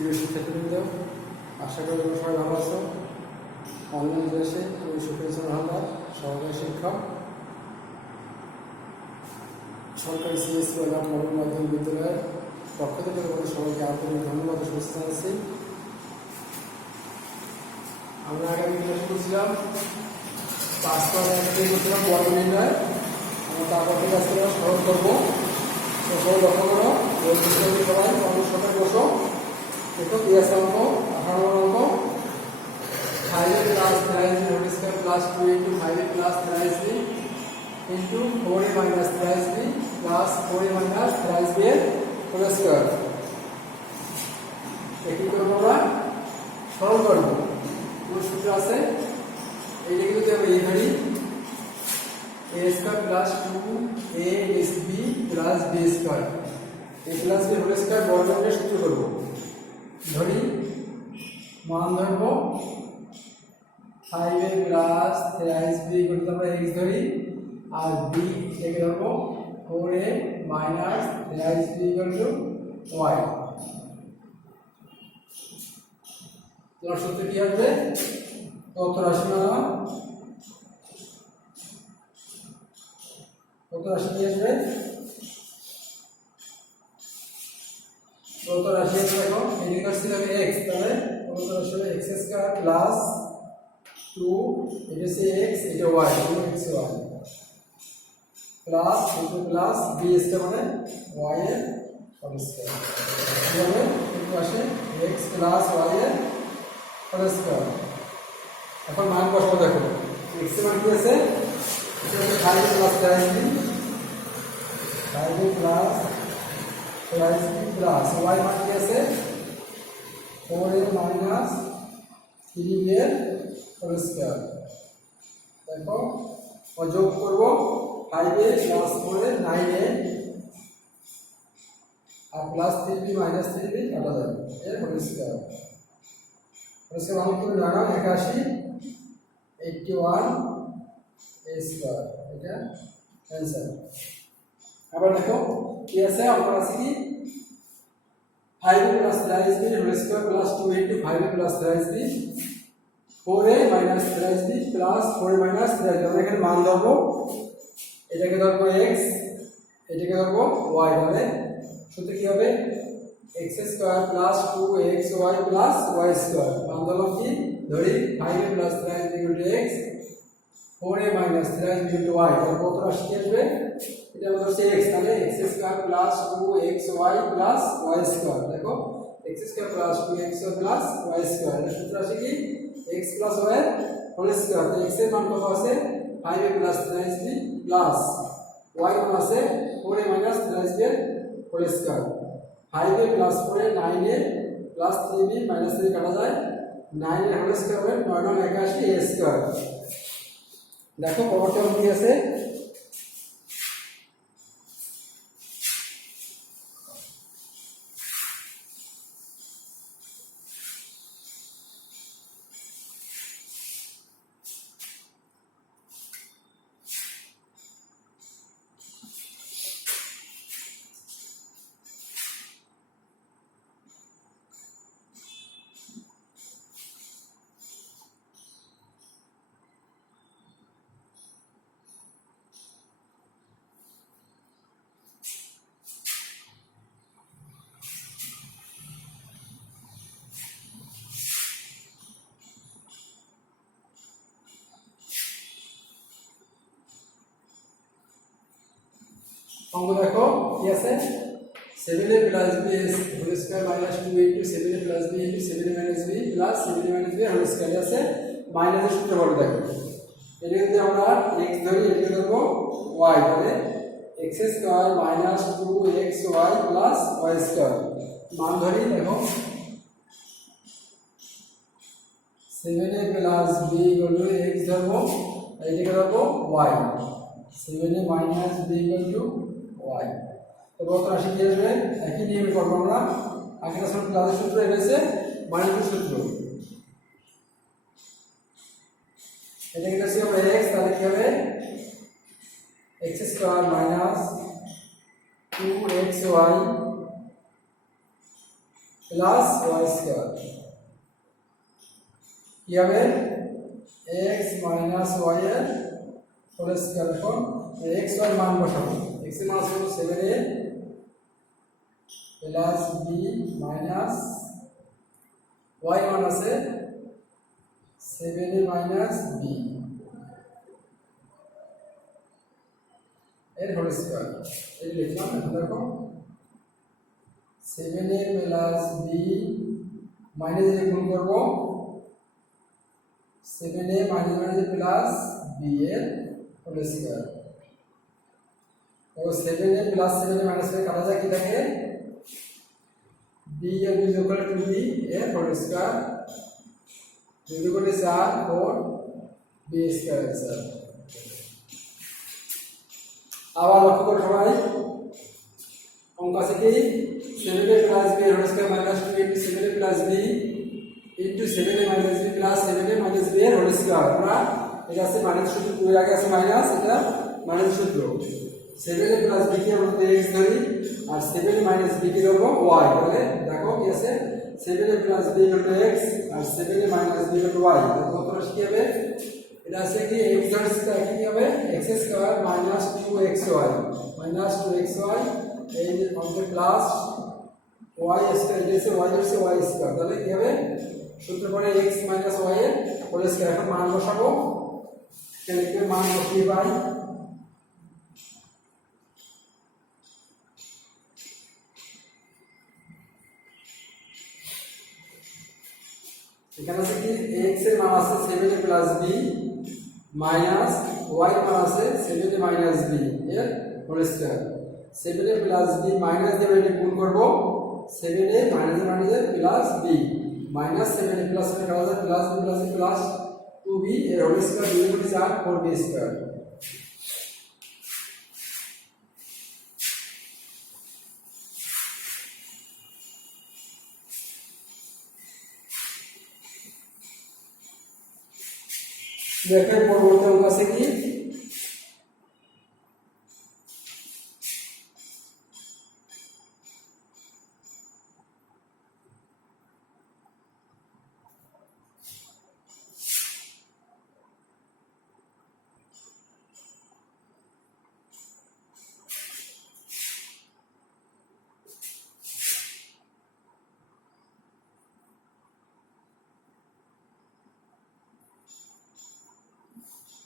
প্রিয় শিক্ষার্থীবৃন্দ, আশা করি তোমরা সবাই ভালো আছো। অনলাইন ক্লাসে আমি সুপ্রিয় হালদার, সহকারী শিক্ষক, সরকারি সিএসসি নবম মাধ্যমিক বিদ্যালয়ের পক্ষ থেকে তোমাদের সবাইকে আন্তরিক ধন্যবাদ ও শুভেচ্ছা জানাচ্ছি। আমরা আগামী ক্লাসে করছিলাম 5 করছিলাম বর্গ নির্ণয়। আমরা তারপর থেকে আজকে সরল করবো। তো সবাই লক্ষ্য করো, সবাই সাথে বসো। দেখো কি আছে অঙ্ক, 18 অঙ্ক। 5a plus 3b whole square plus 2 into 5a plus 3b into 4a minus 3b plus 4a minus 3b এর whole square। একই করবো আমরা সরল করবো। কোন সূত্র আছে? এইটা কিন্তু আমরা এই ধরি a square plus 2ab plus b square a plus b whole square বর্গমূলের সূত্র করব। ধরি মান ধরবো 5a plus 3b করতে আমরা x ধরি, আর b থেকে ধরবো 4a minus 3b equal to y। তোমার সূত্র কি হবে? কত রাশি নিয়ে আসবে? কত রাশি দেখো, এদিকে ছিল x, তাহলে কত রাশি হবে x স্কয়ার প্লাস 2, এটা হচ্ছে x, এটা y, এটা x y plus into plus b square মানে y এর হোল স্কয়ার। তাহলে এটা আসে x প্লাস y এর হোল স্কয়ার। এখন মান বসাবো। দেখো x এর মান কি আছে? এটা হচ্ছে 5 plus 3b, 5 plus 3b plus y মান কি আছে? 4a মাইনাস 3b এর হোল স্কয়ার। দেখো যোগ করব 5a প্লাস 4a 9a আর প্লাস 3b মাইনাস 3b কাটা যাবে এর হোল স্কয়ার। হোল স্কয়ার মান করে 9 81 81 a স্কয়ার, এটা आंसर। আবার দেখো কি আছে? আমরা আছে কি 5a plus 3b whole square plus 2 into 5a plus 3b 4a minus 3b plus 4a minus 3b। আমরা এখানে মান ধরবো, এটাকে ধরবো x, এটাকে ধরবো y। তাহলে সূত্র কি হবে? x square plus 2xy plus y square. মান ধরলাম কি? ধরি 5a plus 3b into x 4a minus 3b into y। তাহলে কত রাশি আসবে? এটা আমাদের হচ্ছে x, তাহলে x square plus 2xy plus y square. দেখো x square plus 2xy plus y square, এটা সূত্র আছে কি? x প্লাস y এর হোল স্কয়ার। তো x এর মান কত আছে? 5a plus 3b plus y মান আছে 4a মাইনাস 3b এর whole square. 5a plus 4a 9a plus 3b minus 3 কাটা যায়, 9 এর হোল স্কয়ার হবে 9 9 81 a স্কয়ার। দেখো পরবর্তী অঙ্ক কি আছে? অঙ্ক দেখো কি আছে? 7a plus b whole square minus 2 into 7a plus b into 7a minus b plus 7a minus b whole square আছে মাইনাসের সূত্র বলে। দেখো এটা যদি আমরা x ধরি, এটা ধরবো y, তাহলে x square minus 2xy plus y square. মান ধরি, দেখো 7a plus b equal to x ধরবো, এইটাকে ধরবো y, 7a minus b equal to y। তো কত রাশি কি আসবে? একই নিয়মে করবো আমরা। আগের সূত্র প্লাসের সূত্র এনেছে মাইনাসের সূত্র, এটা কি আছে আমরা x, তাহলে কি হবে? x square minus 2xy plus y square কি হবে x মাইনাস y এর হোল স্কয়ার। এখন x y মান বসাবো। x এর মান হলো 7a plus b minus y মান আছে 7a মাইনাস b এর হোল স্কয়ার। এই লিখলাম। এখন দেখো 7a প্লাস b মাইনাস দিয়ে গুণ করব 7a minus minus plus b এর হোল স্কয়ার। দেখো 7a প্লাস 7a মাইনাস করে কাটা যায় কি থাকে b এর b যোগ করলে 2b এর হোল স্কয়ার 2 যোগ করলে 4 4 b স্কয়ার স্যার। আবার লক্ষ্য করো সবাই অঙ্ক আছে কি 7a প্লাস b এর whole square minus 2 into 7a plus b into 7a minus b plus 7a minus b এর হোল স্কয়ার। আমরা এটা আছে মাইনাস সূত্র 2 এর আগে আছে মাইনাস, এটা মাইনাস সূত্র 7a প্লাস b কে আমরা x ধরি আর 7a মাইনাস b কে ধরব y। তাহলে দেখো কি আছে 7a প্লাস b x আর 7a মাইনাস b y। কতটা কি হবে এটা আছে কি x ধরছি তাই কি হবে x square minus 2xy minus 2xy এই যে আমাদের প্লাস y স্কয়ার এটা আছে y ধরছে y স্কয়ার। তাহলে কি হবে সূত্র পরে x মাইনাস y এর হোল স্কয়ার। এখন মান বসাবো। তাহলে মান বসিয়ে পাই এখানে আছে কি x এর মান আছে 7a plus b minus y মান আছে 7a মাইনাস b এর whole square. 7a plus b minus দিয়ে এটা গুণ করব 7a minus minus plus b minus 7a plus এর কাটা যায় plus b plus plus 2b এর হোল স্কয়ার 2 গুণ 4 4b স্কয়ার। দেখেন পরবর্তী অঙ্ক আছে কি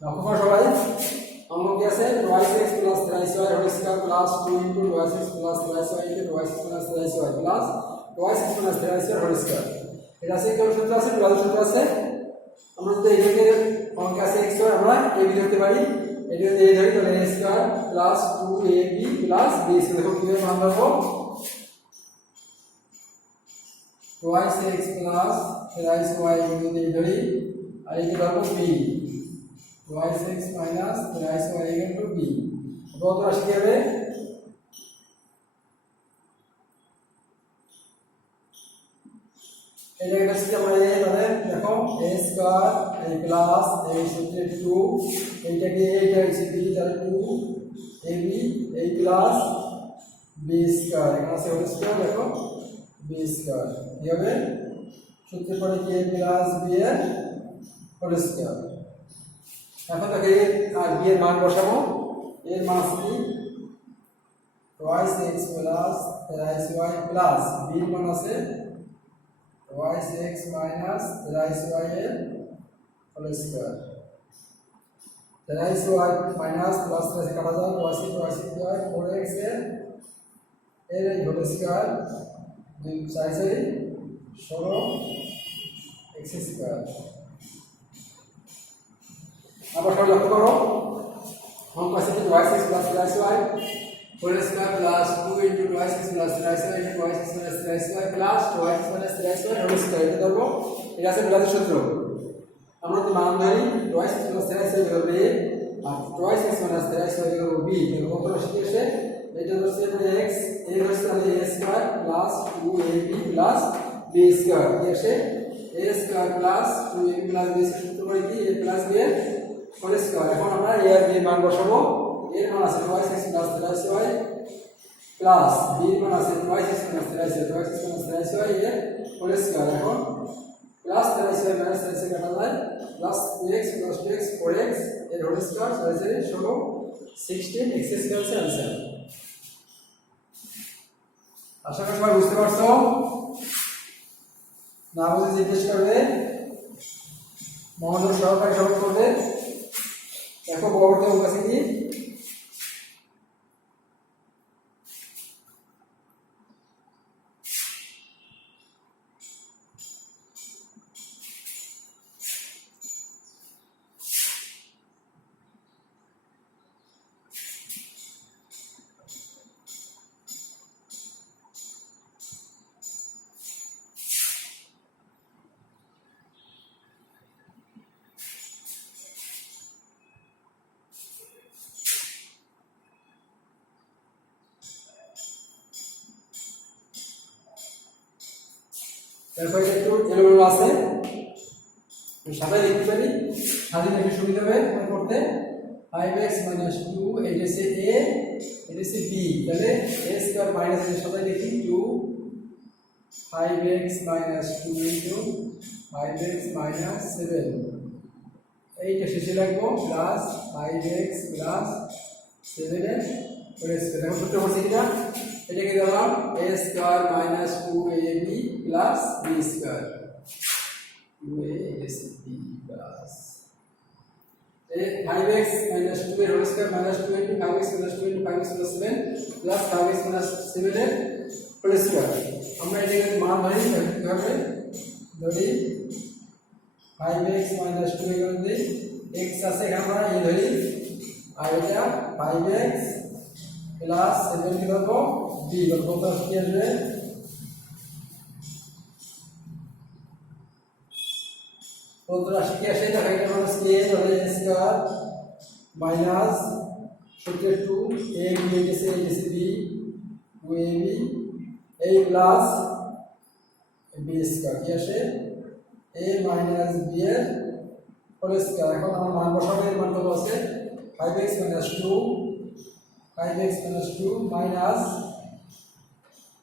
লক্ষ্য করো সবাই অঙ্ক কি আছে y6 plus 3y whole square plus 2 into y6 plus 3y into y6 plus 3y plus y6 plus 3y whole square. এটা আছে কোন সূত্র আছে প্লাস সূত্র আছে। আমরা যদি এটাকে অঙ্ক আছে x স্কয়ার আমরা a b ধরতে পারি। এটা যদি a ধরি তাহলে a square plus 2ab plus b square. দেখো কিভাবে মান পাবো y6 প্লাস 3y যদি ধরি আর এই পাবো b y6 minus 3y equal to b। কত রাশি কি হবে এই জায়গাটা কি আমরা এই তাহলে দেখো a square a plus a সূত্রে 2 এইটাকে এইটা হচ্ছে b তাহলে 2ab a plus b square. এখানে আছে হোল স্কয়ার দেখো b স্কয়ার কি হবে সূত্রে পরে কি a প্লাস b এর হোল স্কয়ার। এখন দেখো আর b এর মান বসাবো। এর মান আছে কি y6 plus 3y plus b এর মান আছে y6 মাইনাস 3y এর whole square. 3y minus plus 3 কাটা যায় y6 যায় 4x এর এই হোল স্কয়ার 2 4 16 x স্কয়ার। আবার সবাই লক্ষ্য করো অঙ্ক আছে কি y6 plus 3y whole square plus 2 into y6 plus 3y into y6 plus 3y plus y6 plus 3y whole square. এটা ধরবো এটা আছে প্লাসের সূত্র। আমরা যদি মান ধরি y6 প্লাস 3y হবে আর y6 প্লাস 3y হবে b। তাহলে কত রাশি আসে এটা হচ্ছে x a হচ্ছে তাহলে a square plus 2ab plus b square কি আসে a square plus 2ab plus b square সূত্র করে কি a প্লাস b এর হোল স্কয়ার। এখন আমরা a আর b এর মান বসাবো। এর মান আছে y6 plus 3y plus B মান আছে twice x minus thrice twice x minus thrice হয় এর হোল স্কয়ার এখন প্লাস থ্রাইস হয় মাইনাস থ্রাইস কাটা যায় plus 2x plus 2x 4x এর হোল স্কয়ার 16 16 x স্কয়ার এর आंसर আশা করি সবাই বুঝতে পারছো না বুঝে জিজ্ঞেস করবে মহাজন সহকারী সবাই করবে দেখো বড়তে ওর কাছে কি তারপরে একটু এলোমেলো আছে সাথে লিখতে পারি সাথে লিখে সুবিধা হবে করতে 5x - 2 এটা হচ্ছে a এটা হচ্ছে b তাহলে a স্কয়ার মাইনাস এর সাথে লিখি 2 5x - 2 ইনটু 5x - 7 এইটা শেষে লিখবো প্লাস 5x প্লাস 7x পরে সেটা সূত্র হচ্ছে কিনা এটাকে দিলাম a square minus 2ab plus b square 2a is b plus a 5x minus 2 এর whole square minus 2 into 5x minus 2 into 5x plus 7 plus 5x minus 7 এর হোল স্কয়ার আমরা এটাকে মান ধরি কিভাবে ধরি 5x minus 2 এর মধ্যে x আছে এখানে আমরা এই ধরি আর এটা 5x প্লাস 7 কি করব b করব তো কি আসবে তোমরা শিখে আসে দেখা এটা মানে a ধরে a স্কয়ার মাইনাস সূত্র 2 a b is b 2ab a plus b square কি আসে a মাইনাস b এর হোল স্কয়ার এখন আমরা মান বসাবো এর মান কত আছে 5x - 2 5x - 2 মাইনাস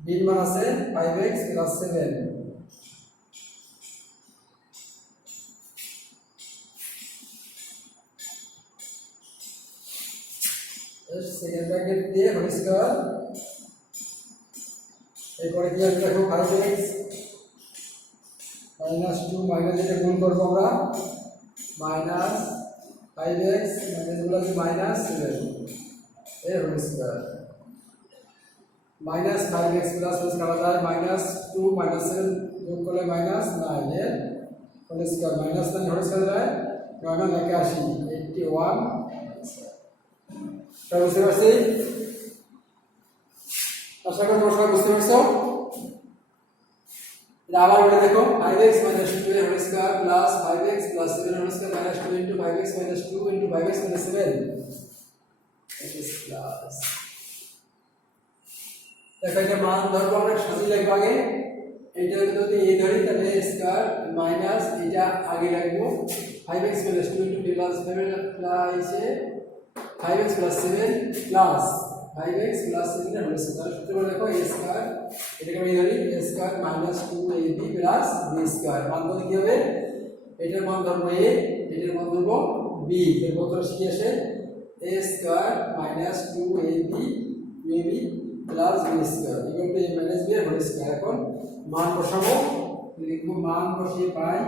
b এর মান আছে 5x + 7 সেকেন্ড ব্র্যাকেট দিয়ে হোল স্কয়ার এরপরে কি আসবে দেখো 5x - 2 মাইনাস এটা গুণ করব আমরা মাইনাস 5x মাইনাস গুলো কি মাইনাস 7 এর whole square minus 5x plus plus করা যায় মাইনাস 2 মাইনাস 7 যোগ করলে মাইনাস 9 এর whole square minus 9 whole square যায় 9 9 81 81 তাহলে বুঝতে পারছি আশা করি তোমরা সবাই বুঝতে পারছো এটা আবার বলে দেখো 5x - 2 এর whole square plus 5x plus 7 এর whole square minus 2 into 5x - 2 into 5x - 7 x plus দেখো এটা মান ধরবো আমরা সাথে লিখব আগে এইটা যদি a ধরি তাহলে a স্কয়ার মাইনাস এটা আগে লিখব 5x - 2 into plus 7 plus 5x plus 7 plus 5x plus 7 এর হোল স্কয়ার সূত্র দেখো a স্কয়ার এটাকে আমি ধরি a square minus 2ab plus b square মান কত কি হবে এটার মান ধরবো a এটার মান ধরবো b এর কত কি আসে a square minus 2ab 2ab plus b square equal to a minus b এর হোল স্কয়ার এখন মান বসাবো লিখবো মান বসিয়ে পাই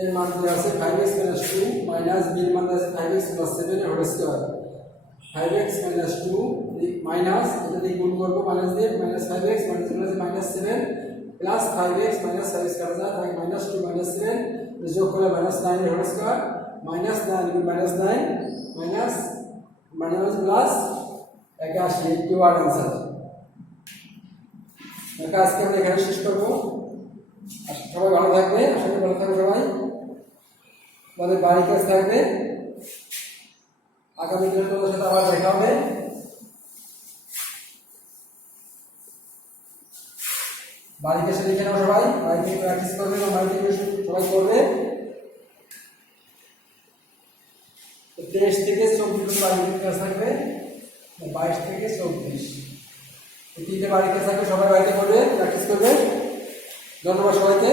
এর মান দেওয়া আছে 5x - 2 মাইনাস b এর মান আছে 5x + 7 এর হোল স্কয়ার 5x - 2 মাইনাস এটা দিয়ে গুণ করব মাইনাস দিয়ে minus 5x minus minus 7 plus 5x minus 5x কাটা যায় তাই মাইনাস 2 মাইনাস 7 যোগ করলে মাইনাস 9 এর হোল স্কয়ার মাইনাস 9 গুণ minus 9 minus minus plus 81 81 answer এটা আজকে আমরা এখানে শেষ করব সবাই ভালো থাকবে আশা করি ভালো থাকবে সবাই আমাদের বাড়ি কাজ থাকবে আগামী দিনে তোমাদের সাথে আবার দেখা হবে বাড়িতে এসে লিখে নাও সবাই বাড়িতে প্র্যাকটিস করবে এবং বাড়িতে সবাই করবে 23 থেকে 24 বাড়িতে কাজ থাকবে, 22 থেকে 24 এই তিনটে বাড়িতে থাকবে। সবাই বাড়িতে করবে, প্র্যাকটিস করবে। ধন্যবাদ সবাইকে।